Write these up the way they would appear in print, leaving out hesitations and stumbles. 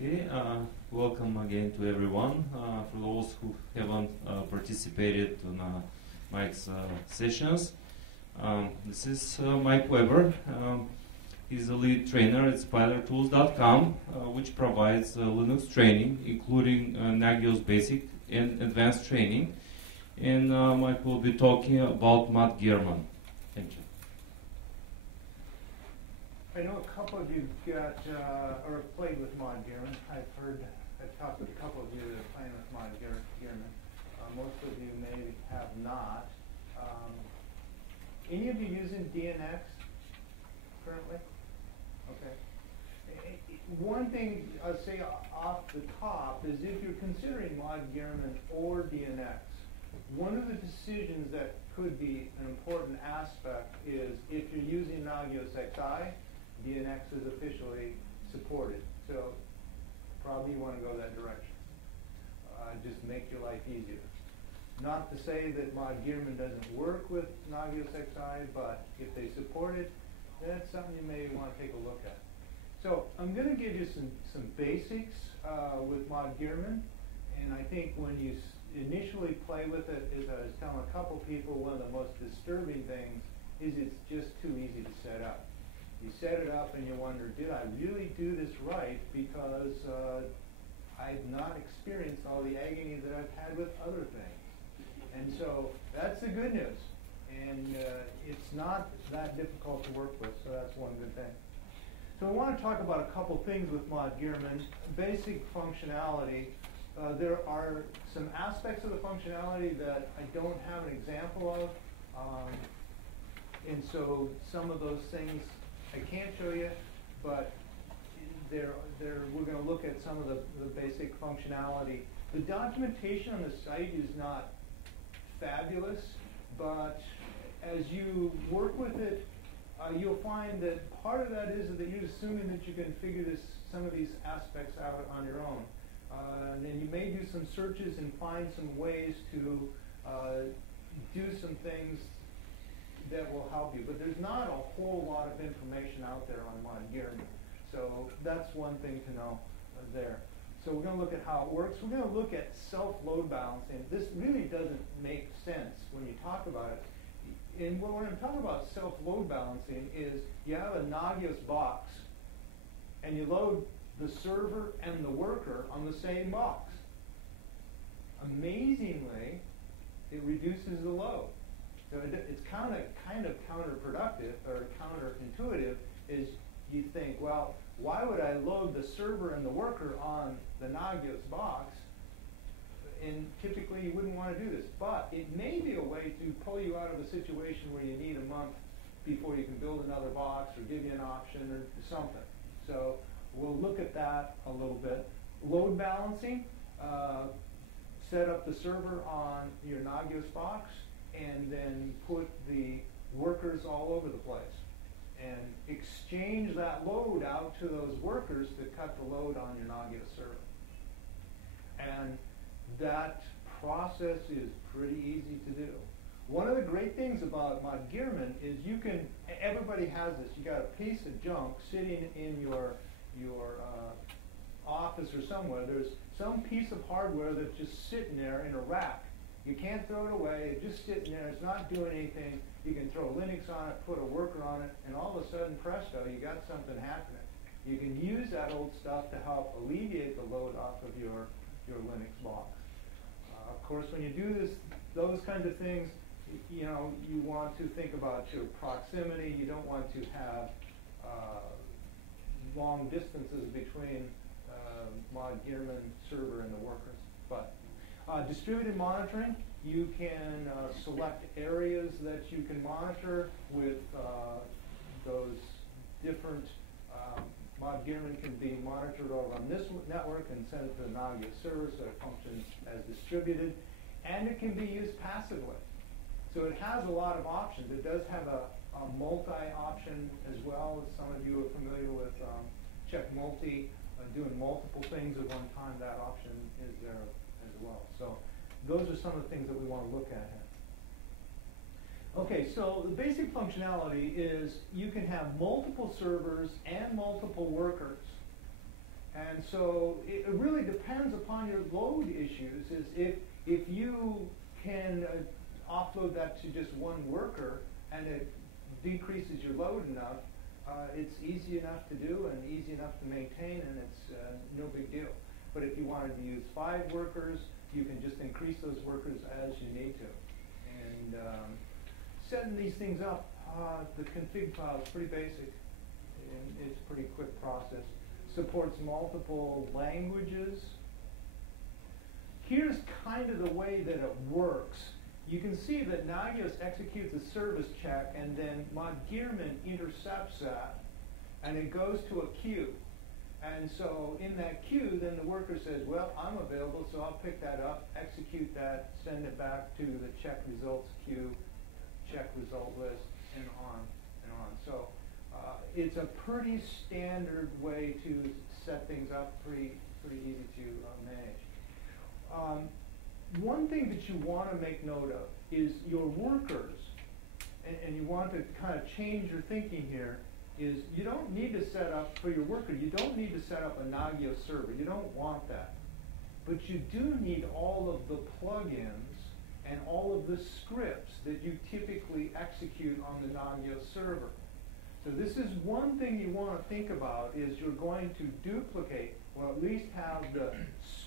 Okay, welcome again to everyone. For those who haven't participated in Mike's sessions, this is Mike Weber. He's a lead trainer at spidertools.com, which provides Linux training, including Nagios Basic and Advanced training. And Mike will be talking about Mod Gearman. Thank you. I know a couple of you got or have played with Mod Gearman. I've talked with a couple of you that are playing with Mod Gearman. Most of you may have not. Any of you using DNX currently? Okay. One thing I'll say off the top is if you're considering Mod Gearman or DNX, one of the decisions that could be an important aspect is if you're using Nagios XI, DNX is officially supported, so probably you want to go that direction. Just make your life easier. Not to say that Mod Gearman doesn't work with Nagios XI, but if they support it, that's something you may want to take a look at. So I'm going to give you some basics with Mod Gearman, and I think when you initially play with it, as I was telling a couple people, one of the most disturbing things is it's just too easy to set up. You set it up and you wonder, did I really do this right? Because I've not experienced all the agony that I've had with other things. And so that's the good news. And it's not that difficult to work with, so that's one good thing. So I want to talk about a couple things with Mod Gearman. Basic functionality. There are some aspects of the functionality that I don't have an example of. And so some of those things I can't show you, but we're going to look at some of the basic functionality. The documentation on the site is not fabulous, but as you work with it, you'll find that part of that is that you're assuming that you can figure some of these aspects out on your own. And then you may do some searches and find some ways to do some things that will help you. But there's not a whole lot of information out there on Mod Gearman. So that's one thing to know there. So we're going to look at how it works. We're going to look at self-load balancing. This really doesn't make sense when you talk about it. And when I'm talking about self-load balancing is you have a Nagios box and you load the server and the worker on the same box. Amazingly, it reduces the load. So it's kind of counterproductive or counterintuitive is you think, well, why would I load the server and the worker on the Nagios box? And typically you wouldn't want to do this. But it may be a way to pull you out of a situation where you need a month before you can build another box or give you an option or something. So we'll look at that a little bit. Load balancing, set up the server on your Nagios box and then put the workers all over the place and exchange that load out to those workers to cut the load on your Nagios server. And that process is pretty easy to do. One of the great things about Mod Gearman is everybody has this. You got a piece of junk sitting in your office or somewhere. There's some piece of hardware that's just sitting there in a rack. You can't throw it away. It's just sitting there. It's not doing anything. You can throw Linux on it, put a worker on it, and all of a sudden, presto, you got something happening. You can use that old stuff to help alleviate the load off of your Linux box. Of course, when you do those kinds of things, you want to think about your proximity. You don't want to have long distances between Mod Gearman server and the workers. But distributed monitoring, you can select areas that you can monitor with those different Mod Gearman can be monitored over on this network and sent it to the Nagios server so it functions as distributed. And it can be used passively. So it has a lot of options. It does have a multi-option as well. Some of you are familiar with check multi, doing multiple things at one time. That option is there as well. So those are some of the things that we want to look at here. Okay, so the basic functionality is you can have multiple servers and multiple workers. And so it really depends upon your load issues. If you can offload that to just one worker and it decreases your load enough, it's easy enough to do and easy enough to maintain, and it's no big deal. But if you wanted to use 5 workers, you can just increase those workers as you need to. And setting these things up, the config file is pretty basic, and it's a pretty quick process. Supports multiple languages. Here's kind of the way that it works. You can see that Nagios executes a service check, and then Mod Gearman intercepts that, and it goes to a queue. And so in that queue, then the worker says, well, I'm available, so I'll pick that up, execute that, send it back to the check results queue, check result list, and on and on. So it's a pretty standard way to set things up, pretty easy to manage. One thing that you want to make note of is your workers, and you want to kind of change your thinking here, is you don't need to set up, for your worker, you don't need to set up a Nagios server. You don't want that. But you do need all of the plugins and all of the scripts that you typically execute on the Nagios server. So this is one thing you want to think about, is you're going to duplicate, or at least have the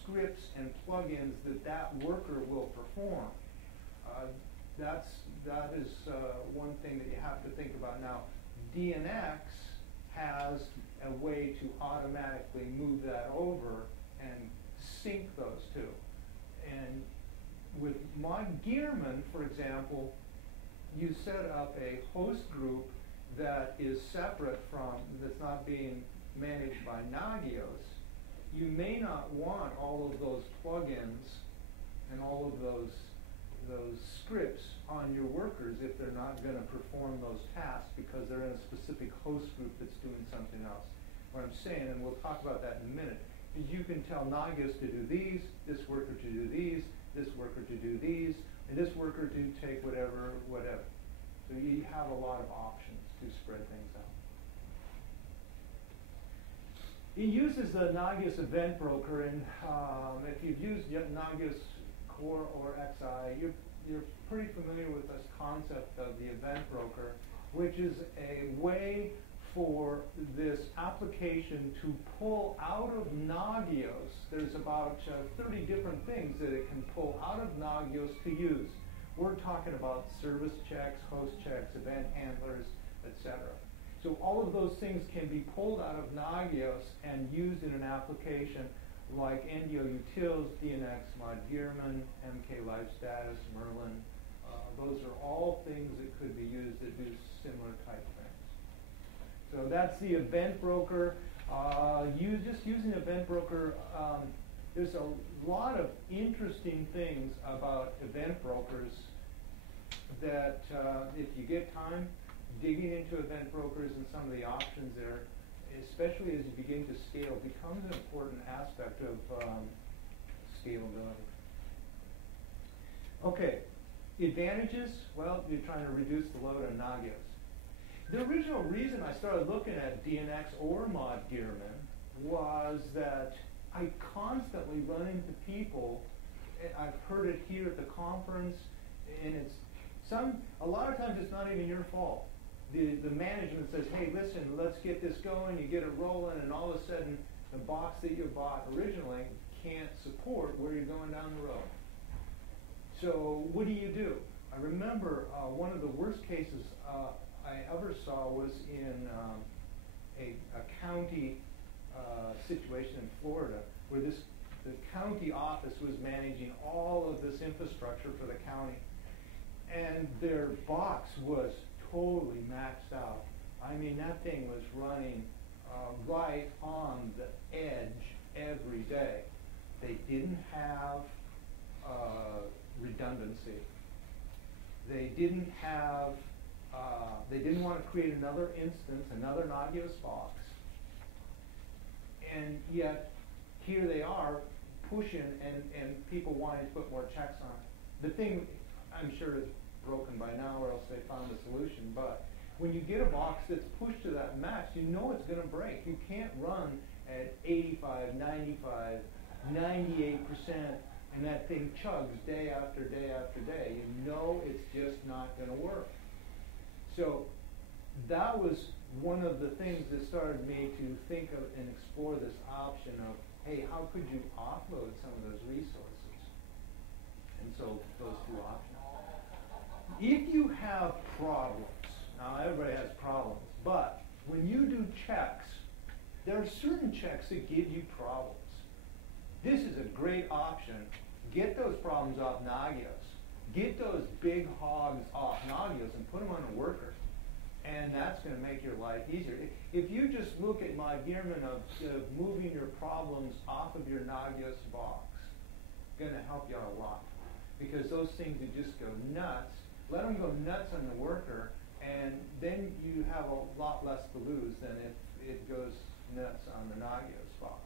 scripts and plugins that worker will perform. That is one thing that you have to think about. Now, DNX has a way to automatically move that over and sync those two. And with Mod Gearman, for example, you set up a host group that is separate from, that's not being managed by Nagios. You may not want all of those plugins and all of those scripts on your workers if they're not going to perform those tasks because they're in a specific host group that's doing something else. What I'm saying, and we'll talk about that in a minute, is you can tell Nagios to do these, this worker to do these, this worker to do these, and this worker to take whatever. So you have a lot of options to spread things out. It uses the Nagios event broker, and if you've used Nagios Core or XI, you're pretty familiar with this concept of the event broker, which is a way for this application to pull out of Nagios. There's about 30 different things that it can pull out of Nagios to use. We're talking about service checks, host checks, event handlers, etc. So all of those things can be pulled out of Nagios and used in an application like NDO Utils, DNX, Mod Gearman, MK Live Status, Merlin. Those are all things that could be used that do similar type things. So that's the event broker. Just using event broker, there's a lot of interesting things about event brokers that if you get time, digging into event brokers and some of the options there, especially as you begin to scale, becomes an important aspect of scalability. Okay, advantages, well, you're trying to reduce the load on Nagios. The original reason I started looking at DNX or Mod Gearman was that I constantly run into people, I've heard it here at the conference, and a lot of times it's not even your fault. The management says, hey, listen, let's get this going, you get it rolling, and all of a sudden the box that you bought originally can't support where you're going down the road. So what do? I remember one of the worst cases I ever saw was in a county situation in Florida where the county office was managing all of this infrastructure for the county, and their box was totally maxed out. I mean, that thing was running right on the edge every day. They didn't have redundancy. They didn't have, they didn't want to create another instance, another Nagios box. And yet, here they are pushing and people wanting to put more checks on it. The thing, I'm sure, is broken by now, or else they found a solution. But when you get a box that's pushed to that max, you know it's going to break. You can't run at 85, 95, 98%, and that thing chugs day after day after day. You know it's just not going to work. So that was one of the things that started me to think of and explore this option of, hey, how could you offload some of those resources? And so those two options. If you have problems, now everybody has problems, but when you do checks, there are certain checks that give you problems. This is a great option. Get those problems off Nagios. Get those big hogs off Nagios and put them on a worker. And that's going to make your life easier. If you just look at Mod Gearman of moving your problems off of your Nagios box, it's going to help you out a lot. Because those things that just go nuts, let them go nuts on the worker, and then you have a lot less to lose than if it goes nuts on the Nagios box.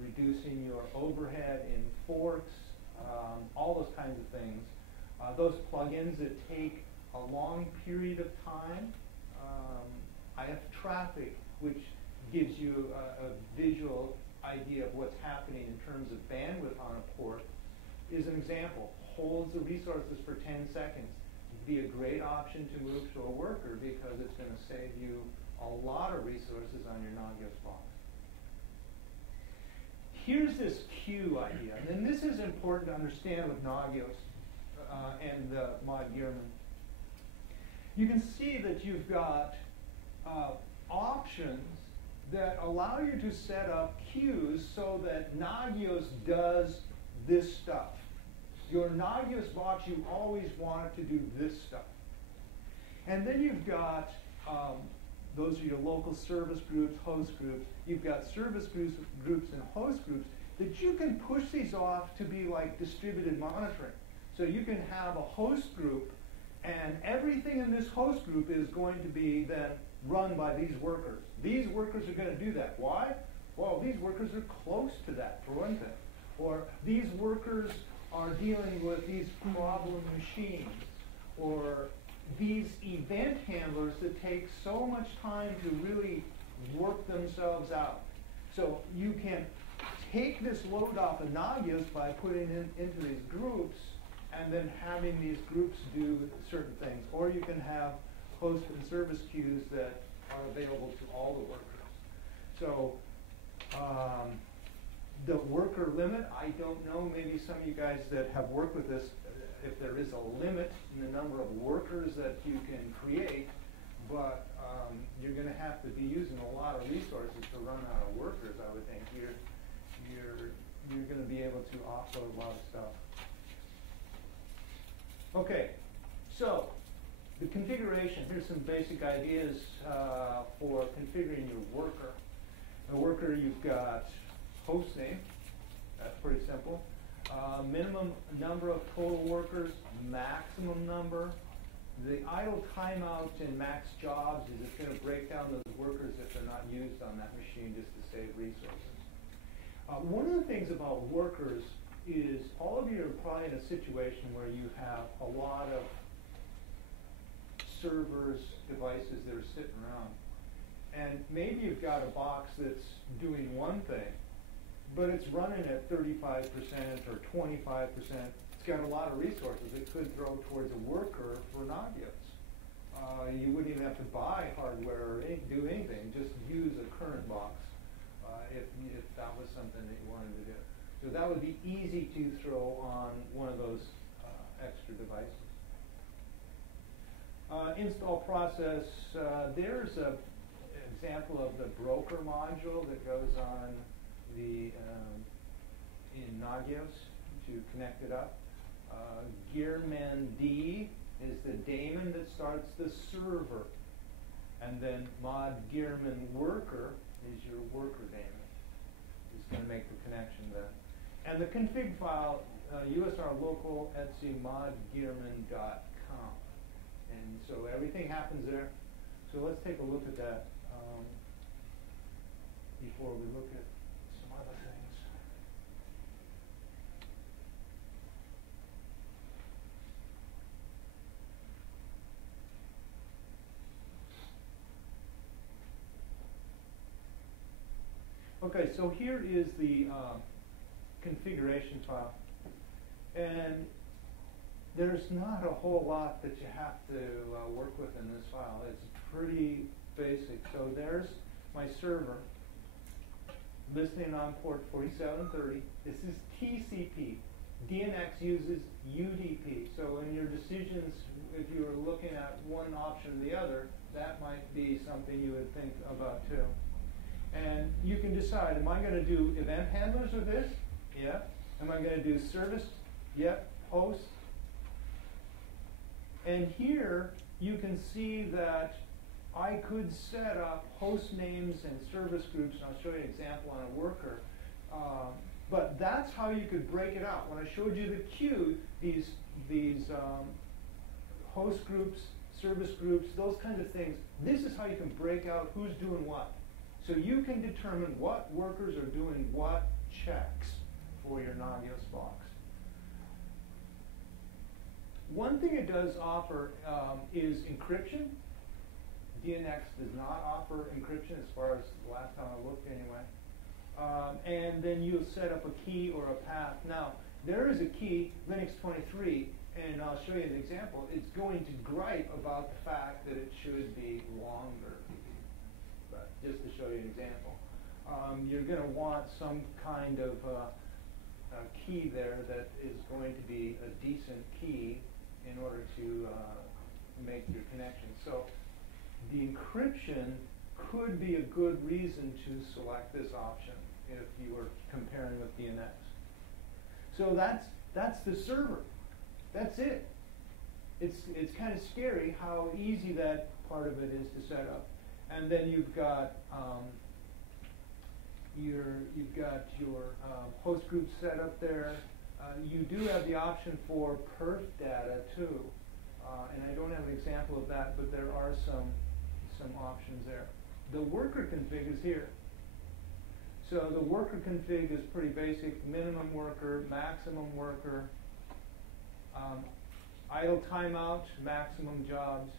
Reducing your overhead in forks, all those kinds of things. Those plugins that take a long period of time. I have traffic, which gives you a visual idea of what's happening in terms of bandwidth on a port, is an example. Holds the resources for 10 seconds. It'd be a great option to move to a worker because it's going to save you a lot of resources on your Nagios box. Here's this queue idea, and this is important to understand with Nagios and Mod Gearman. You can see that you've got options that allow you to set up queues so that Nagios does this stuff. Your Nagios box, you always want it to do this stuff. And then you've got, those are your local service groups, host groups. You've got service groups and host groups that you can push these off to be like distributed monitoring. So you can have a host group, and everything in this host group is going to be then run by these workers. These workers are going to do that. Why? Well, these workers are close to that, for one thing. Or these workers are dealing with these problem machines. Or these event handlers that take so much time to really work themselves out. So you can take this load off of Nagios by putting it into these groups and then having these groups do certain things. Or you can have host and service queues that are available to all the workers. So the worker limit, I don't know, maybe some of you guys that have worked with this, if there is a limit in the number of workers that you can create, but you're going to have to be using a lot of resources to run out of workers, I would think. You're going to be able to offload a lot of stuff. Okay, so the configuration, here's some basic ideas for configuring your worker. A worker, you've got host name, that's pretty simple. Minimum number of total workers, maximum number. The idle timeout in max jobs is it's going to break down those workers if they're not used on that machine just to save resources. One of the things about workers is all of you are probably in a situation where you have a lot of servers, devices that are sitting around. And maybe you've got a box that's doing one thing, but it's running at 35% or 25%. It's got a lot of resources it could throw towards a worker for Nagios. You wouldn't even have to buy hardware or do anything, just use a current box if that was something that you wanted to do. So that would be easy to throw on one of those extra devices. Install process, there's an example of the broker module that goes on in Nagios to connect it up. Gearman D is the daemon that starts the server. And then Mod Gearman worker is your worker daemon. It's going to make the connection then. And the config file, USR local etsy modgearman.com. And so everything happens there. So let's take a look at that before we look at some other things. Okay, so here is the configuration file. And there's not a whole lot that you have to work with in this file. It's pretty basic. So there's my server listening on port 4730. This is TCP. DNX uses UDP. So in your decisions, if you were looking at one option or the other, that might be something you would think about too. And you can decide, am I going to do event handlers with this? Yeah. Am I going to do service? Yep. Host? And here you can see that I could set up host names and service groups, and I'll show you an example on a worker. But that's how you could break it out. When I showed you the queue, these host groups, service groups, those kinds of things, this is how you can break out who's doing what. So you can determine what workers are doing what checks for your Nagios box. One thing it does offer is encryption. DNX does not offer encryption as far as the last time I looked anyway. And then you'll set up a key or a path. Now, there is a key, Linux 23, and I'll show you an example. It's going to gripe about the fact that it should be longer. But just to show you an example. You're going to want some kind of a key there that is going to be a decent key in order to make your connection. So the encryption could be a good reason to select this option if you were comparing with DNX. So that's the server. That's it. It's kind of scary how easy that part of it is to set up. And then you've got your host group set up there. You do have the option for perf data too, and I don't have an example of that, but there are some options there. The worker config is here. So the worker config is pretty basic: minimum worker, maximum worker, idle timeout, maximum jobs.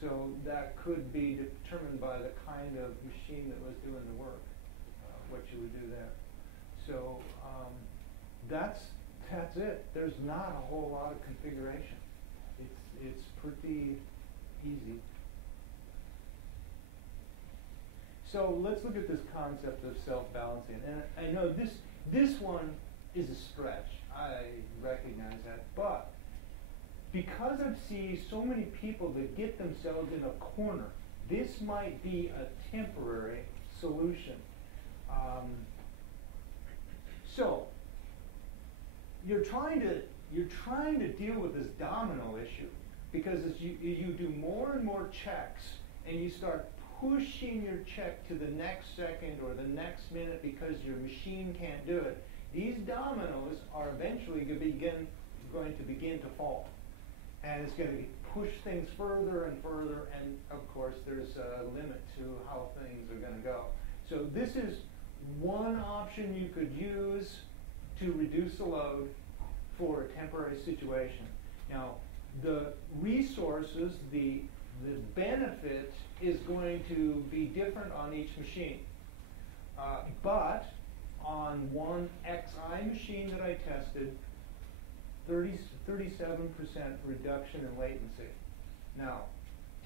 So that could be determined by the kind of machine that was doing the work, what you would do there. So that's it. There's not a whole lot of configuration. It's pretty easy. So let's look at this concept of self-balancing. And I know this one is a stretch. I recognize that. But because I've seen so many people that get themselves in a corner, this might be a temporary solution. So you're trying to deal with this domino issue, because as you do more and more checks and you start pushing your check to the next second or the next minute because your machine can't do it, these dominoes are eventually going to begin to fall. And it's going to push things further and further, and of course there's a limit to how things are going to go. So this is one option you could use to reduce the load for a temporary situation. Now, the resources, the benefit is going to be different on each machine. But on one XI machine that I tested, 37% reduction in latency. Now,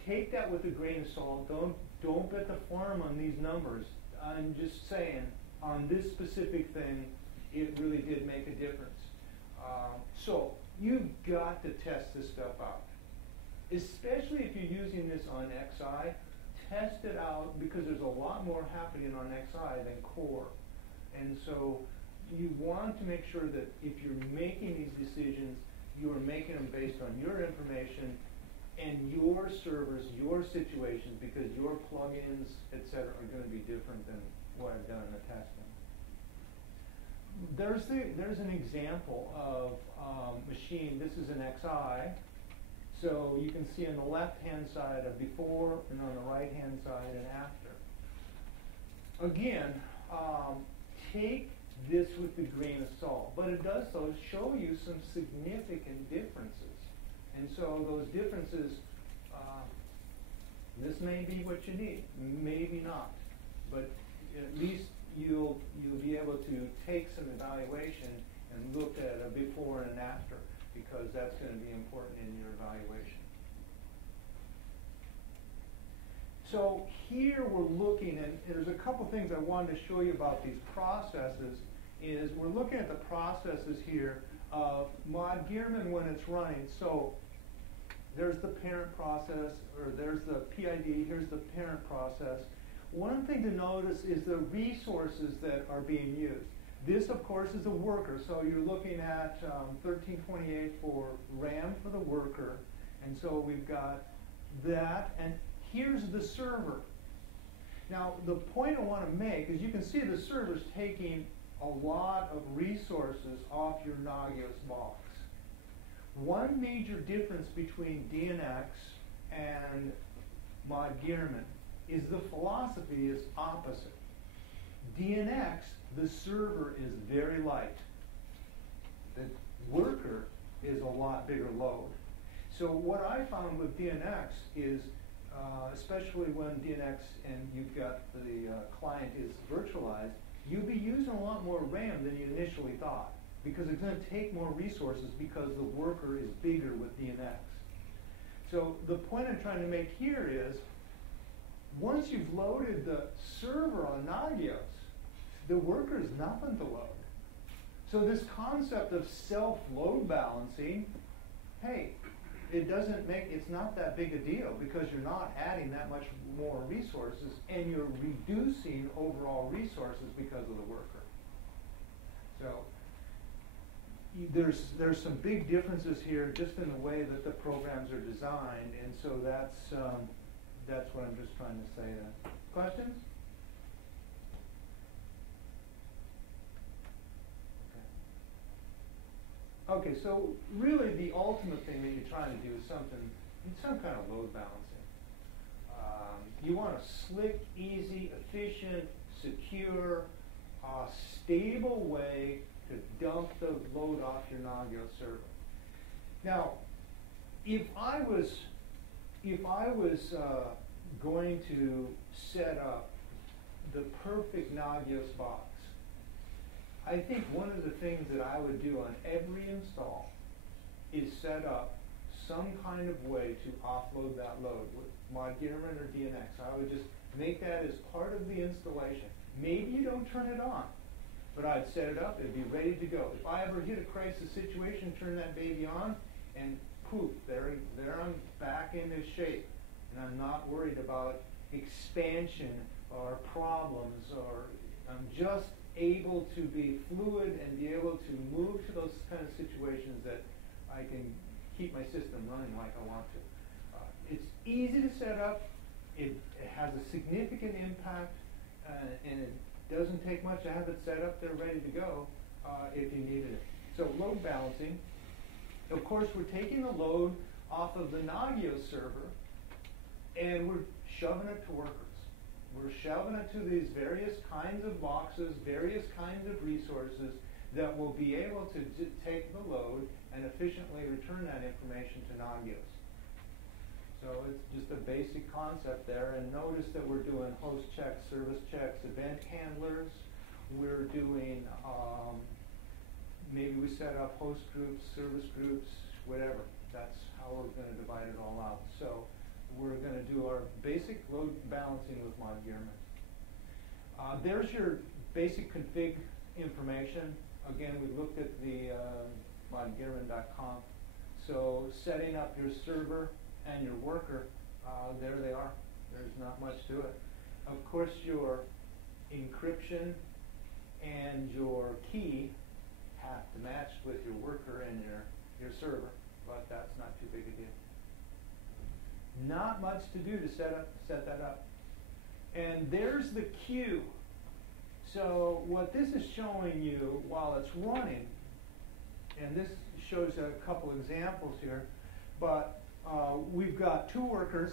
take that with a grain of salt. Don't bet the farm on these numbers. I'm just saying, on this specific thing, it really did make a difference. So you've got to test this stuff out. Especially if you're using this on XI, test it out, because there's a lot more happening on XI than core. And so you want to make sure that if you're making these decisions, you are making them based on your information and your servers, your situations, because your plugins, etc., are going to be different than what I've done in the testing. There's an example of machine. This is an XI. So you can see on the left-hand side a before, and on the right-hand side an after. Again, take this with a grain of salt, but it does so show you some significant differences. And so those differences, this may be what you need, maybe not, but at least you'll be able to take some evaluation and look at a before and an after, because that's going to be important in your evaluation. So here we're looking, and there's a couple things I wanted to show you about these processes, is we're looking at the processes here of Mod Gearman when it's running. So there's the parent process, or there's the PID, here's the parent process. One thing to notice is the resources that are being used. This, of course, is a worker, so you're looking at 1328 for RAM for the worker, and so we've got that, and here's the server. Now, the point I want to make is you can see the server's taking a lot of resources off your Nagios box. One major difference between DNX and Mod Gearman is the philosophy is opposite. DNX, the server is very light. The worker is a lot bigger load. So what I found with DNX is, especially when DNX and you've got the client is virtualized, you'll be using a lot more RAM than you initially thought, because it's going to take more resources because the worker is bigger with DNX. So the point I'm trying to make here is, once you've loaded the server on Nagios, the worker is nothing to load. So this concept of self-load balancing, hey, it's not that big a deal, because you're not adding that much more resources, and you're reducing overall resources because of the worker. So there's some big differences here just in the way that the programs are designed, and so that's what I'm just trying to say there. Questions? Okay, so really the ultimate thing that you're trying to do is some kind of load balancing. You want a slick, easy, efficient, secure, stable way to dump the load off your Nagios server. Now, if I was going to set up the perfect Nagios box, I think one of the things that I would do on every install is set up some kind of way to offload that load with Mod Gearman or DNX. I would just make that as part of the installation. Maybe you don't turn it on, but I'd set it up, it'd be ready to go. If I ever hit a crisis situation, turn that baby on, and poof, there I'm back into shape. And I'm not worried about expansion or problems, or I'm just able to be fluid and be able to move to those kind of situations that I can keep my system running like I want to. It's easy to set up, it has a significant impact, and it doesn't take much to have it set up there ready to go if you needed it. So load balancing, of course we're taking the load off of the Nagios server and we're shoving it to workers. We're shoving it to these various kinds of boxes, various kinds of resources that will be able to take the load and efficiently return that information to Nagios. So it's just a basic concept there. And notice that we're doing host checks, service checks, event handlers. We're doing, maybe we set up host groups, service groups, whatever. That's how we're going to divide it all out. So we're going to do our basic load balancing with Mod Gearman. There's your basic config information. Again, we looked at the modgearman.com. So setting up your server and your worker, there they are. There's not much to it. Of course, your encryption and your key have to match with your worker and your server, but that's not too big a deal. Not much to do to set that up. And there's the queue. So what this is showing you while it's running, and this shows a couple examples here, but we've got two workers.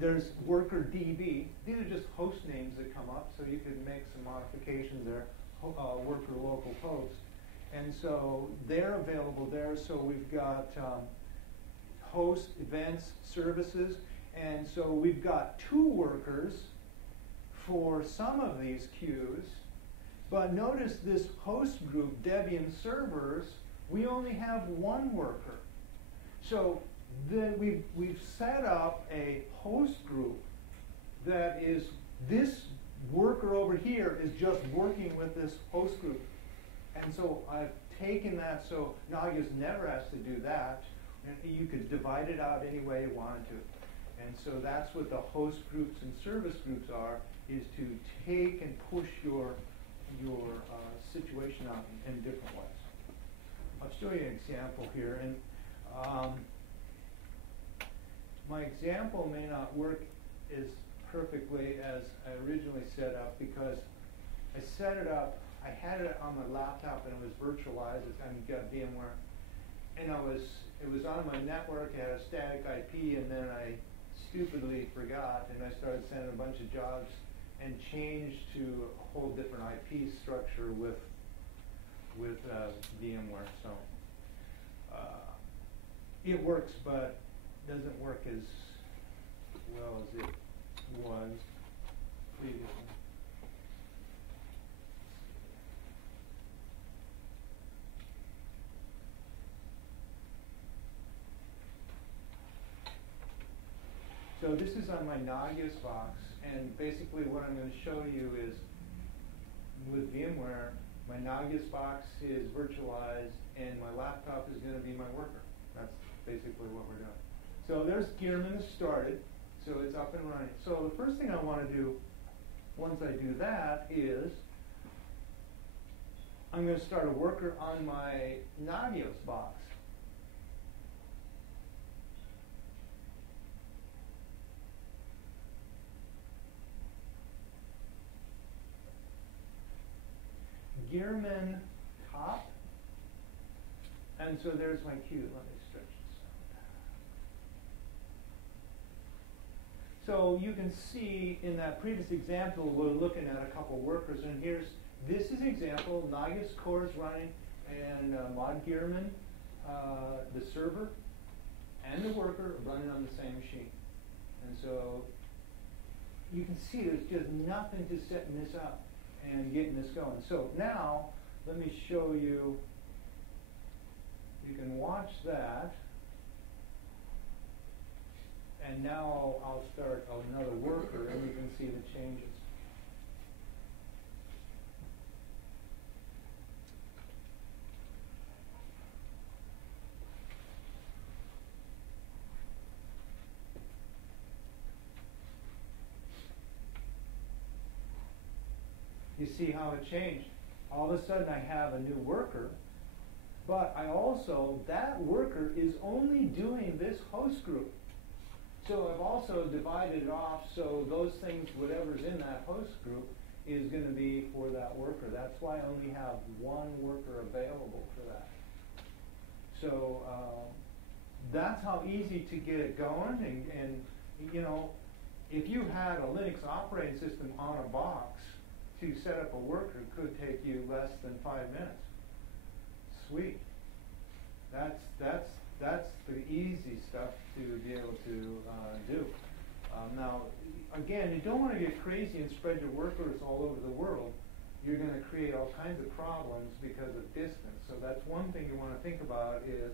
There's worker DB. These are just host names that come up, so you can make some modifications there. Worker local host. And so they're available there. So we've got host, events, services. And so we've got two workers for some of these queues, But notice this host group, Debian servers, we only have one worker. So then we've set up a host group that is, this worker over here is just working with this host group. And so I've taken that, so Nagios never has to do that. And you could divide it out any way you wanted to. And so that's what the host groups and service groups are, is to take and push your situation out in different ways. I'll show you an example here. And my example may not work as perfectly as I originally set up, because I set it up, I had it on my laptop and it was virtualized. I've got VMware, and it was on my network. It had a static IP, and then I stupidly forgot, and I started sending a bunch of jobs and changed to a whole different IP structure with VMware. So it works, but doesn't work as well as it was previously. So this is on my Nagios box, and basically what I'm going to show you is, with VMware, my Nagios box is virtualized, and my laptop is going to be my worker. That's basically what we're doing. So there's Gearman started, so it's up and running. So the first thing I want to do, once I do that, is I'm going to start a worker on my Nagios box. Gearman top, and so there's my queue. Let me stretch this out. So you can see in that previous example, we're looking at a couple workers, and this is an example. Nagios core is running, and Mod Gearman, the server, and the worker are running on the same machine. And so you can see there's just nothing to setting this up and getting this going. So now, let me show you, you can watch that, and now I'll start another worker, and you can see the changes. You see how it changed. All of a sudden I have a new worker, but I also, that worker is only doing this host group. So I've also divided it off, so those things, whatever's in that host group, is going to be for that worker. That's why I only have one worker available for that. So that's how easy to get it going. And you know, if you had a Linux operating system on a box, to set up a worker could take you less than 5 minutes. Sweet. That's the easy stuff to be able to do. Now, again, you don't want to get crazy and spread your workers all over the world. You're going to create all kinds of problems because of distance. So that's one thing you want to think about, is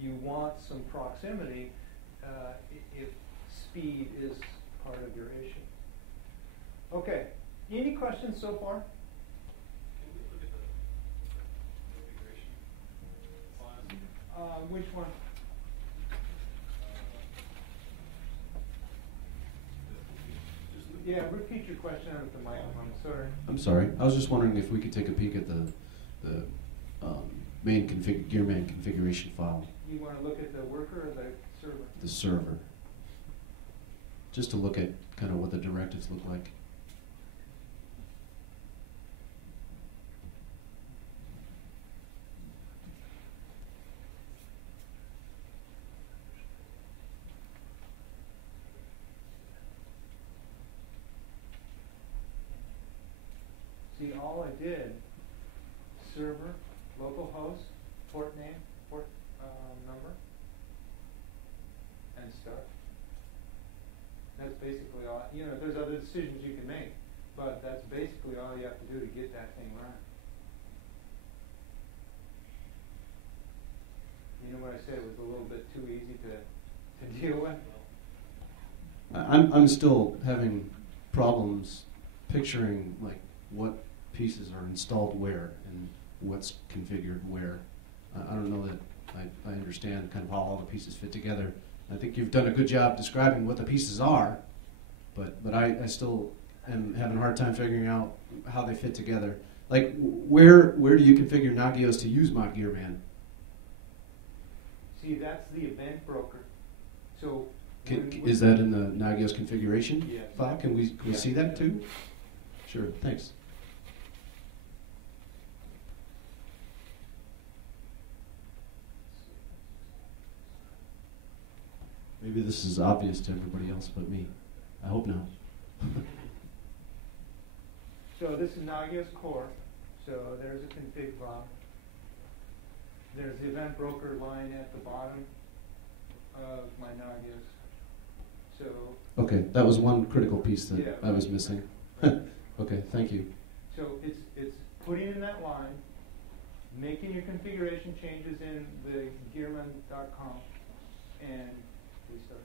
you want some proximity if speed is part of your issue. Okay. Any questions so far? Can we look at the configuration files? Which one? Yeah, repeat your question out of the microphone. Sorry. I'm sorry. I was just wondering if we could take a peek at the main Gearman configuration file. You want to look at the worker or the server? The server. Just to look at kind of what the directives look like. See, all I did, server, localhost, port name, port number, and start. That's basically all. You know, there's other decisions you can make, but that's basically basically all you have to do to get that thing running. You know what I said was a little bit too easy to deal with? I'm still having problems picturing like what pieces are installed where and what's configured where. I don't know that I understand kind of how all the pieces fit together. I think you've done a good job describing what the pieces are, but I still am having a hard time figuring out how they fit together. Like where do you configure Nagios to use Mod Gearman? See, that's the event broker. So Is that in the Nagios configuration Yes. file? Can we Yeah. see that too? Sure, thanks. Maybe this is obvious to everybody else but me. I hope not. So this is Nagios core. So there's a config file. There's the event broker line at the bottom of my Nagios. So Okay, that was one critical piece that Yeah. I was missing. right. Okay, thank you. So it's putting in that line, making your configuration changes in the gearman.com, and we start.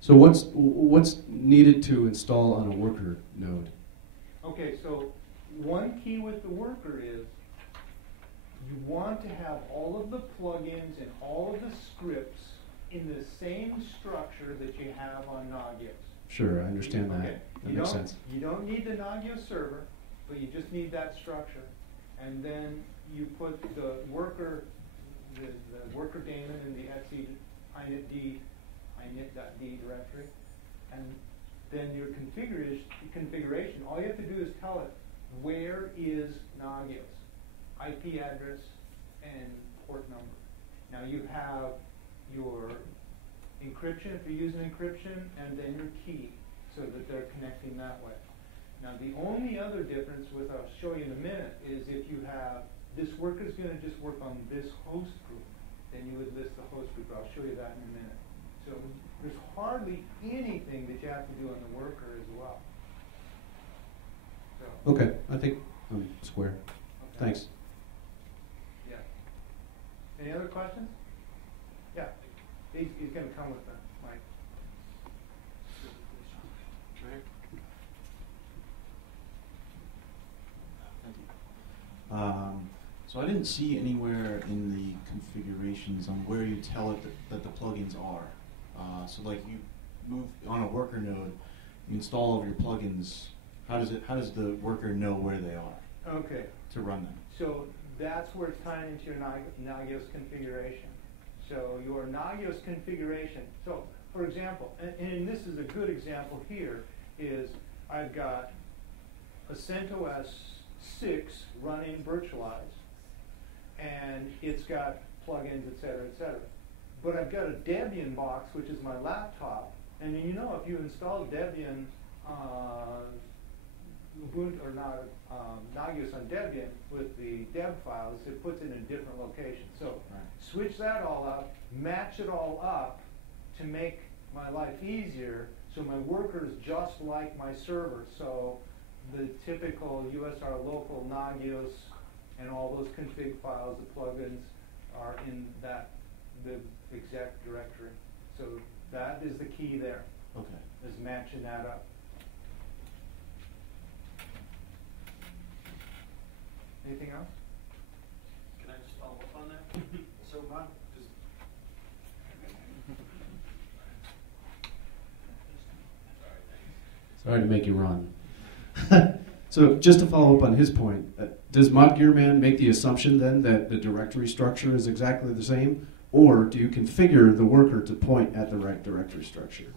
So what's needed to install on a worker node? Okay, so one key with the worker is you want to have all of the plugins and all of the scripts in the same structure that you have on Nagios. Sure, I understand that. Okay. That makes sense. You don't need the Nagios server, but you just need that structure. And then you put the worker, the worker daemon in the etc init.d directory, and then your configuration, all you have to do is tell it where is Nagios, IP address and port number. Now you have your encryption, if you're using encryption, and then your key, so that they're connecting that way. Now the only other difference, which I'll show you in a minute, is if you have, this worker is going to just work on this host group, then you would list the host group. I'll show you that in a minute. So there's hardly anything that you have to do on the worker as well. So, Okay, I think I'm square. okay. Thanks. Yeah. Any other questions? Yeah. He's going to come with the mic. So I didn't see anywhere in the configurations on where you tell it that the plugins are. So like you move on a worker node, you install all of your plugins. How does the worker know where they are Okay. to run them? So that's where it's tying into your Nagios configuration. So your Nagios configuration, so for example, and this is a good example here, is I've got a CentOS 6 running virtualized, and it's got plugins, et cetera, but I've got a Debian box, which is my laptop, and you know if you install Debian, Ubuntu or not Nagios on Debian with the deb files, it puts it in a different location. So switch that all up, match it all up to make my life easier. So my worker is just like my server. So the typical USR local Nagios and all those config files, the plugins are in the exec directory. So that is the key there. Okay. Is matching that up. Anything else? Can I just follow up on that? So Mod, just Sorry to make you run. So just to follow up on his point, does Mod Gearman make the assumption then that the directory structure is exactly the same? Or do you configure the worker to point at the right directory structure?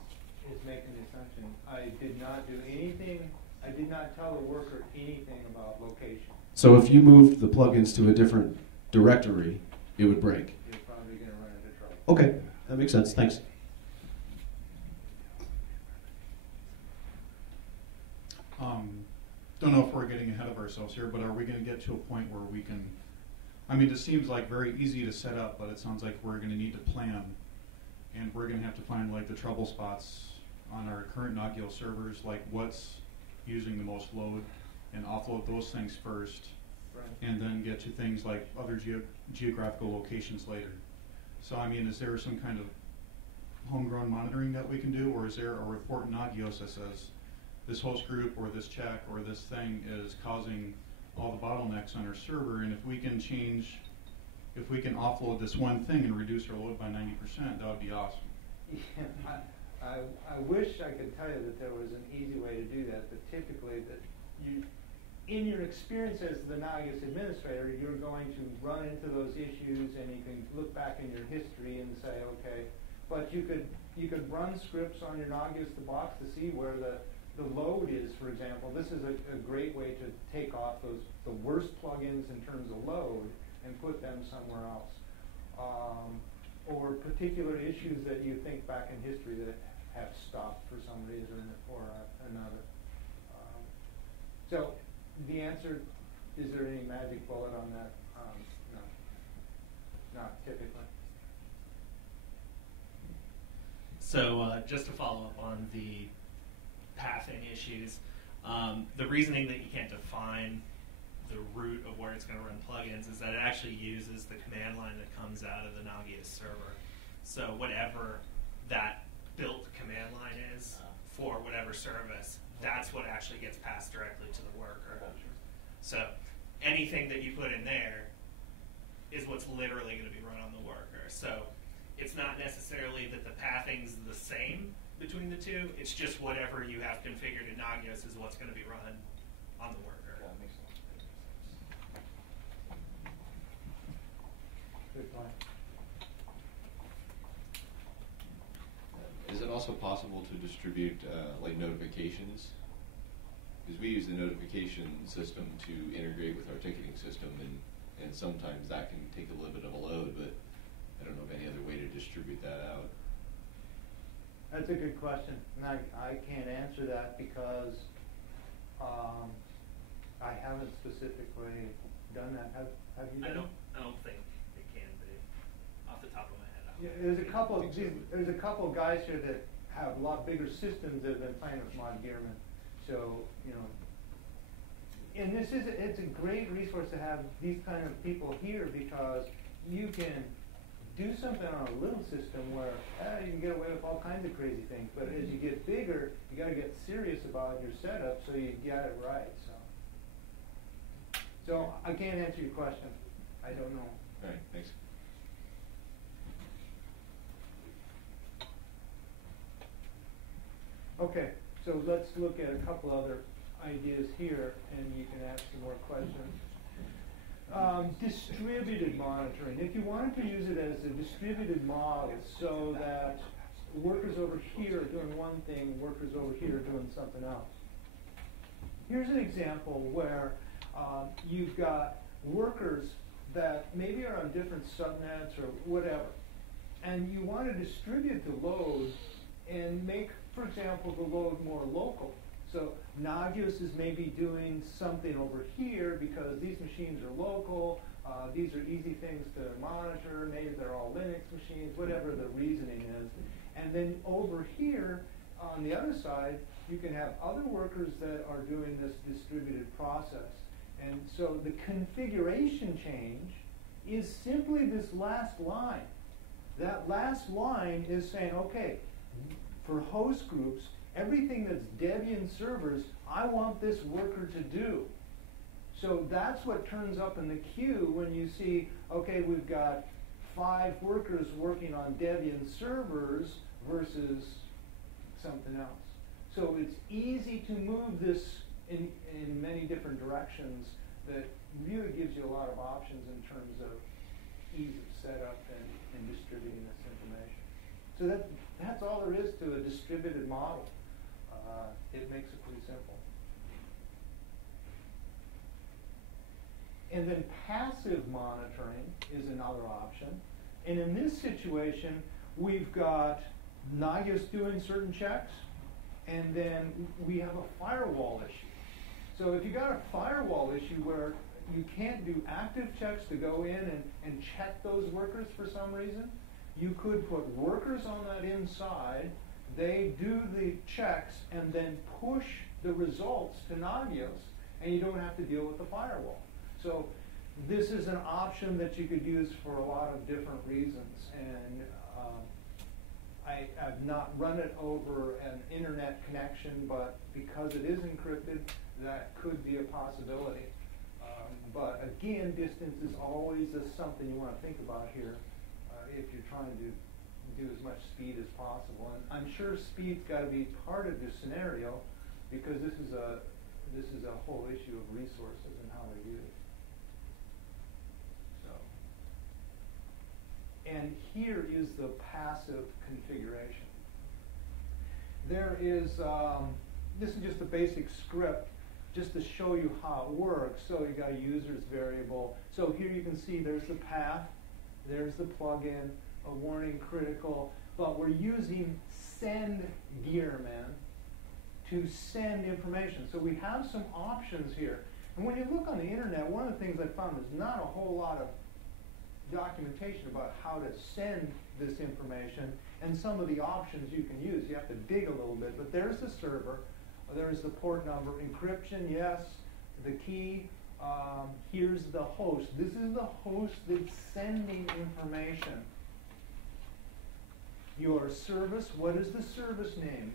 It's making the assumption. I did not do anything, I did not tell the worker anything about location. So if you moved the plugins to a different directory, it would break. You're probably going to run into trouble. Okay, that makes sense. Thanks. Don't know if we're getting ahead of ourselves here, but are we going to get to a point where we can, I mean, it seems like very easy to set up, but it sounds like we're going to need to plan, and we're going to have to find like the trouble spots on our current Nagios servers, like what's using the most load and offload those things first, Right. and then get to things like other geographical locations later. So I mean, is there some kind of homegrown monitoring that we can do, or is there a report in Nagios that says this host group or this check or this thing is causing all the bottlenecks on our server, and if we can offload this one thing and reduce our load by 90%, that would be awesome. Yeah, I wish I could tell you that there was an easy way to do that, but typically that in your experience as the Nagios administrator, you're going to run into those issues, and you can look back in your history and say, okay, but you could run scripts on your Nagios the box to see where the load is, for example. This is a great way to take off the worst plugins in terms of load and put them somewhere else. Or particular issues that you think back in history that have stopped for some reason or another. So the answer, is there any magic bullet on that? No, not typically. So just to follow up on the pathing issues, the reasoning that you can't define the root of where it's going to run plugins is that it actually uses the command line that comes out of the Nagios server. So whatever that built command line is for whatever service, that's what actually gets passed directly to the worker. So anything that you put in there is what's literally going to be run on the worker. So it's not necessarily that the pathing's the same between the two, it's just whatever you have configured in Nagios is what's going to be run on the worker. Yeah, that makes sense. Good point. Is it also possible to distribute like notifications? Because we use the notification system to integrate with our ticketing system, and sometimes that can take a little bit of a load, but I don't know of any other way to distribute that out. That's a good question, and I can't answer that because I haven't specifically done that. Have you done it? I don't think it can be off the top of my head. Yeah, there's a couple of guys here that have a lot bigger systems that have been playing with Mod Gearman. So, you know, and it's a great resource to have these kind of people here, because you can do something on a little system where you can get away with all kinds of crazy things. But as you get bigger, you got to get serious about your setup so you get it right. So I can't answer your question. I don't know. All right, thanks. Okay, so let's look at a couple other ideas here, and you can ask some more questions. Distributed monitoring. If you wanted to use it as a distributed model so that workers over here are doing one thing, workers over here are doing something else. Here's an example where you've got workers that maybe are on different subnets or whatever, and you want to distribute the load and make, for example, the load more local. So Nagios is maybe doing something over here because these machines are local, these are easy things to monitor, maybe they're all Linux machines, whatever the reasoning is. And then over here, on the other side, you can have other workers that are doing this distributed process. And so the configuration change is simply this last line. That last line is saying, okay, for host groups, everything that's Debian servers, I want this worker to do. So that's what turns up in the queue when you see, okay, we've got 5 workers working on Debian servers versus something else. So it's easy to move this in many different directions that really gives you a lot of options in terms of ease of setup and distributing this information. So that's all there is to a distributed model. It makes it pretty simple. And then passive monitoring is another option. And in this situation, we've got Nagios doing certain checks, and then we have a firewall issue. So if you got a firewall issue where you can't do active checks to go in and check those workers for some reason, you could put workers on that inside, they do the checks, and then push the results to Nagios, and you don't have to deal with the firewall. So this is an option that you could use for a lot of different reasons, and I have not run it over an internet connection, but because it is encrypted, that could be a possibility. But again, distance is always something you want to think about here if you're trying to do as much speed as possible. And I'm sure speed's got to be part of this scenario, because this is a whole issue of resources and how they're used. So, and here is the passive configuration. There is this is just a basic script just to show you how it works. So you got a users variable. So here you can see there's the path, there's the plugin, a warning critical, but we're using send Gearman to send information. So we have some options here. And when you look on the internet, one of the things I found is not a whole lot of documentation about how to send this information and some of the options you can use. You have to dig a little bit, but there's the server, there's the port number, encryption, yes, the key, here's the host. This is the host that's sending information. Your service, what is the service name?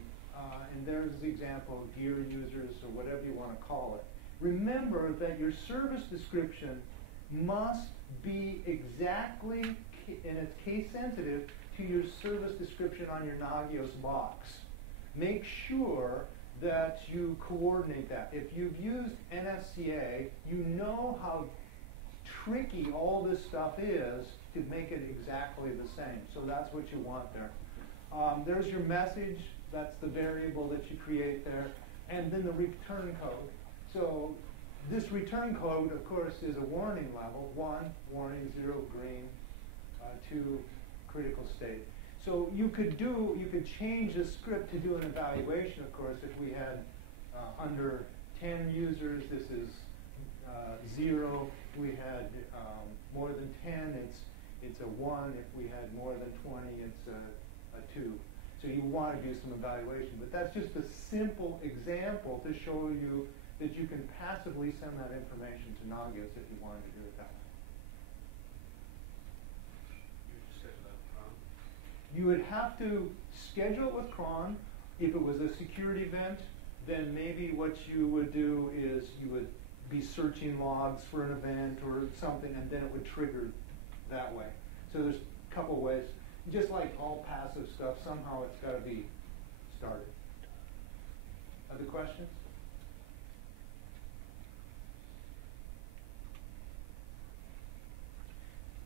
And there's the example of gear users or whatever you want to call it. Remember that your service description must be exactly, and it's case sensitive, to your service description on your Nagios box. Make sure that you coordinate that. If you've used NSCA, you know how tricky all this stuff is to make it exactly the same. So that's what you want there. There's your message. That's the variable that you create there. And then the return code. So this return code, of course, is a warning level. 1, warning, 0, green, 2, critical state. So you could change the script to do an evaluation, of course. If we had under 10 users, this is 0. If we had more than 10, it's a 1. If we had more than 20, it's a 2. So you want to do some evaluation. But that's just a simple example to show you that you can passively send that information to Nagios if you wanted to do it that way. You would have to schedule it with cron. If it was a security event, then maybe what you would do is you would be searching logs for an event or something, and then it would trigger that way. So there's a couple ways. Just like all passive stuff, somehow it's got to be started. Other questions?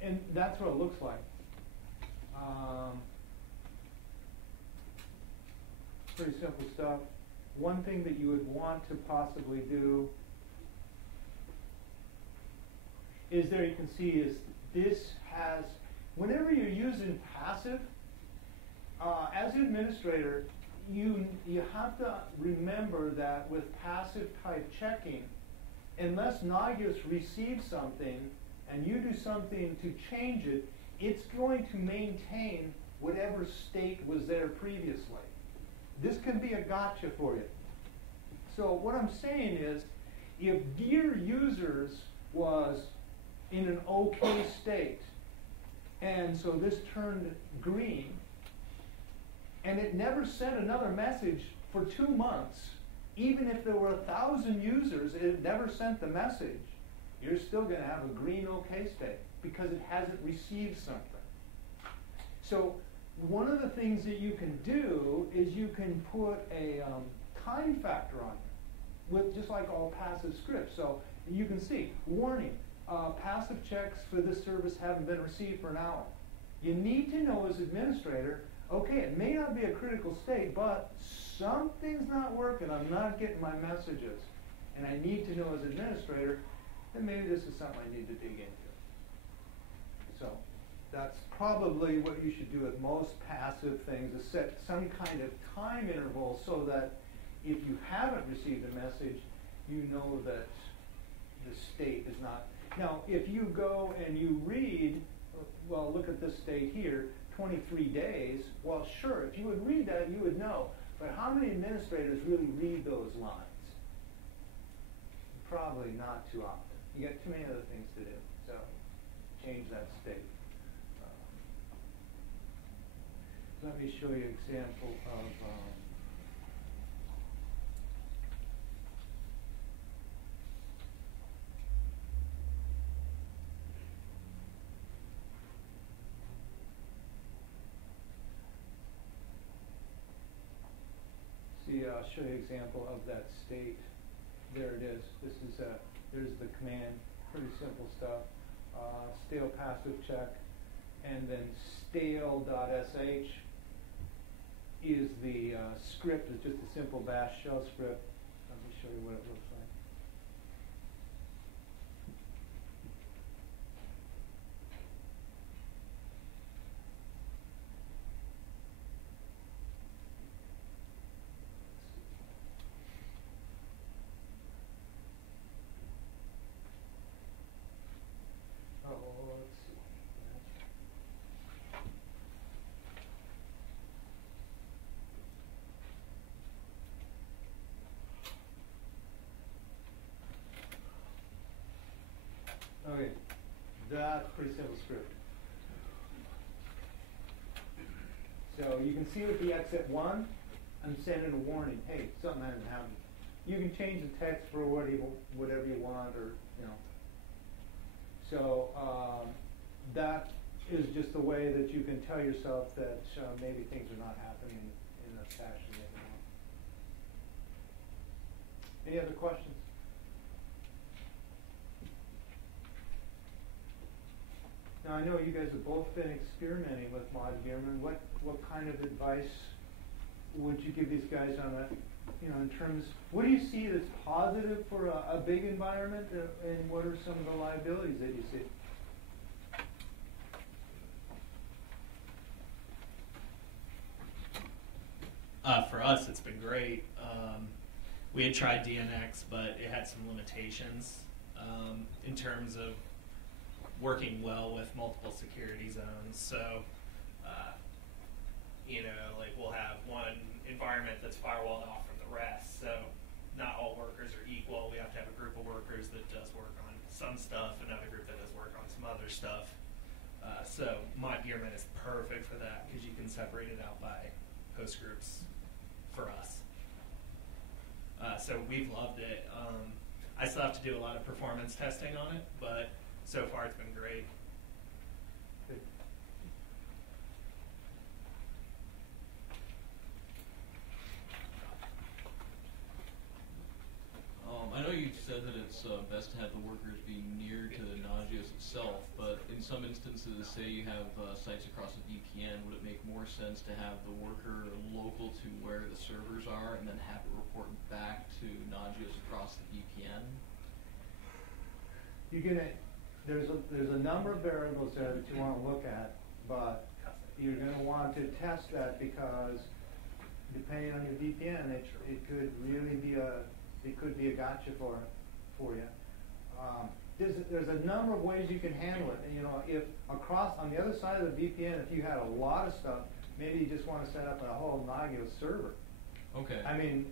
And that's what it looks like. Pretty simple stuff. One thing that you would want to possibly do is there you can see is this has, whenever you're using passive, as an administrator, you have to remember that with passive type checking, unless Nagios receives something and you do something to change it, it's going to maintain whatever state was there previously. This can be a gotcha for you. So what I'm saying is, if gear users was in an okay state, and so this turned green, and it never sent another message for 2 months, even if there were 1,000 users, it never sent the message, you're still going to have a green okay state because it hasn't received something. So one of the things that you can do is you can put a time factor on it, with just like all passive scripts. So you can see, warning, passive checks for this service haven't been received for an hour. You need to know as administrator, okay, it may not be a critical state, but something's not working. I'm not getting my messages. And I need to know as administrator that maybe this is something I need to dig into. So that's probably what you should do with most passive things, is set some kind of time interval so that if you haven't received a message, you know that the state is not. Now, if you go and you read, well, look at this state here, 23 days, well, sure, if you would read that, you would know. But how many administrators really read those lines? Probably not too often. You got too many other things to do. So change that state. Let me show you an example of I'll show you an example of that state. There it is. This is there's the command. Pretty simple stuff. Stale passive check, and then stale.sh is the script. It's just a simple bash shell script. Let me show you what it looks like. Let's see. Okay, that's pretty simple script. So you can see with the exit 1, I'm sending a warning. Hey, something hasn't happened. You can change the text for whatever you want, or you know. So that is just a way that you can tell yourself that maybe things are not happening in the fashion that you want. Any other questions? Now I know you guys have both been experimenting with Mod Gearman. What kind of advice would you give these guys on that? You know, in terms, what do you see that's positive for a big environment, and what are some of the liabilities that you see? For us, it's been great. We had tried DNX, but it had some limitations in terms of working well with multiple security zones. So, you know, like we'll have one environment that's firewalled off from the rest. So not all workers are equal. We have to have a group of workers that does work on some stuff, another group that does work on some other stuff. So Mod Gearman is perfect for that because you can separate it out by host groups for us. So we've loved it. I still have to do a lot of performance testing on it, but so far it's been great. Good. I know you said that it's best to have the workers be near to the Nagios itself, but in some instances, say you have sites across a VPN, would it make more sense to have the worker local to where the servers are and then have it report back to Nagios across the VPN? There's a number of variables there that you want to look at, but you're going to want to test that because depending on your VPN, it could really be a gotcha for you. There's a number of ways you can handle it. And, you know, if across on the other side of the VPN, if you had a lot of stuff, maybe you just want to set up a whole Nagios server. Okay. I mean,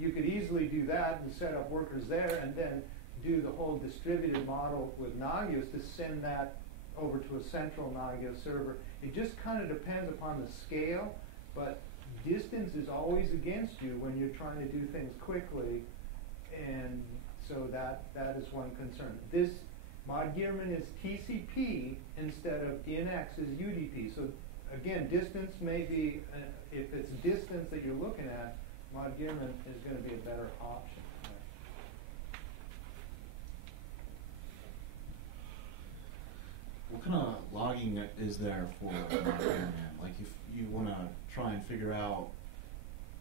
you could easily do that and set up workers there, and then do the whole distributed model with Nagios to send that over to a central Nagios server. It just kind of depends upon the scale, but distance is always against you when you're trying to do things quickly, and so that is one concern. This Mod Gearman is TCP instead of DNX is UDP. So again, distance may be, if it's distance that you're looking at, Mod Gearman is going to be a better option. What kind of logging is there for Mod Gearman? Like if you want to try and figure out,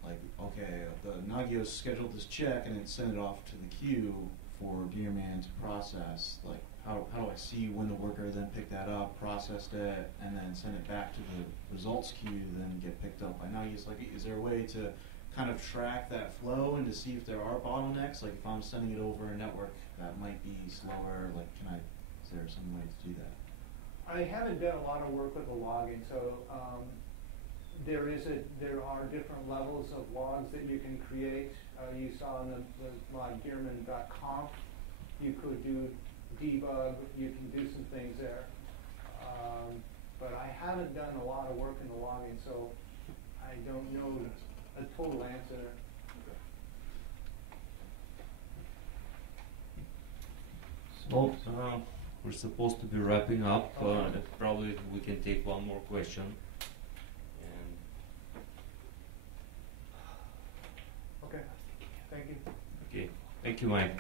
like, okay, the Nagios scheduled this check and it sent it off to the queue for Gearman to process, like how do I see when the worker then picked that up, processed it, and then sent it back to the results queue to then get picked up by Nagios? Like, is there a way to kind of track that flow and to see if there are bottlenecks? Like if I'm sending it over a network that might be slower, like is there some way to do that? I haven't done a lot of work with the logging, so there are different levels of logs that you can create. You saw on the modgearman.conf, you could do debug, you can do some things there. But I haven't done a lot of work in the logging, so I don't know a total answer. So we're supposed to be wrapping up. Probably we can take one more question. And Okay, thank you. okay, thank you, Mike.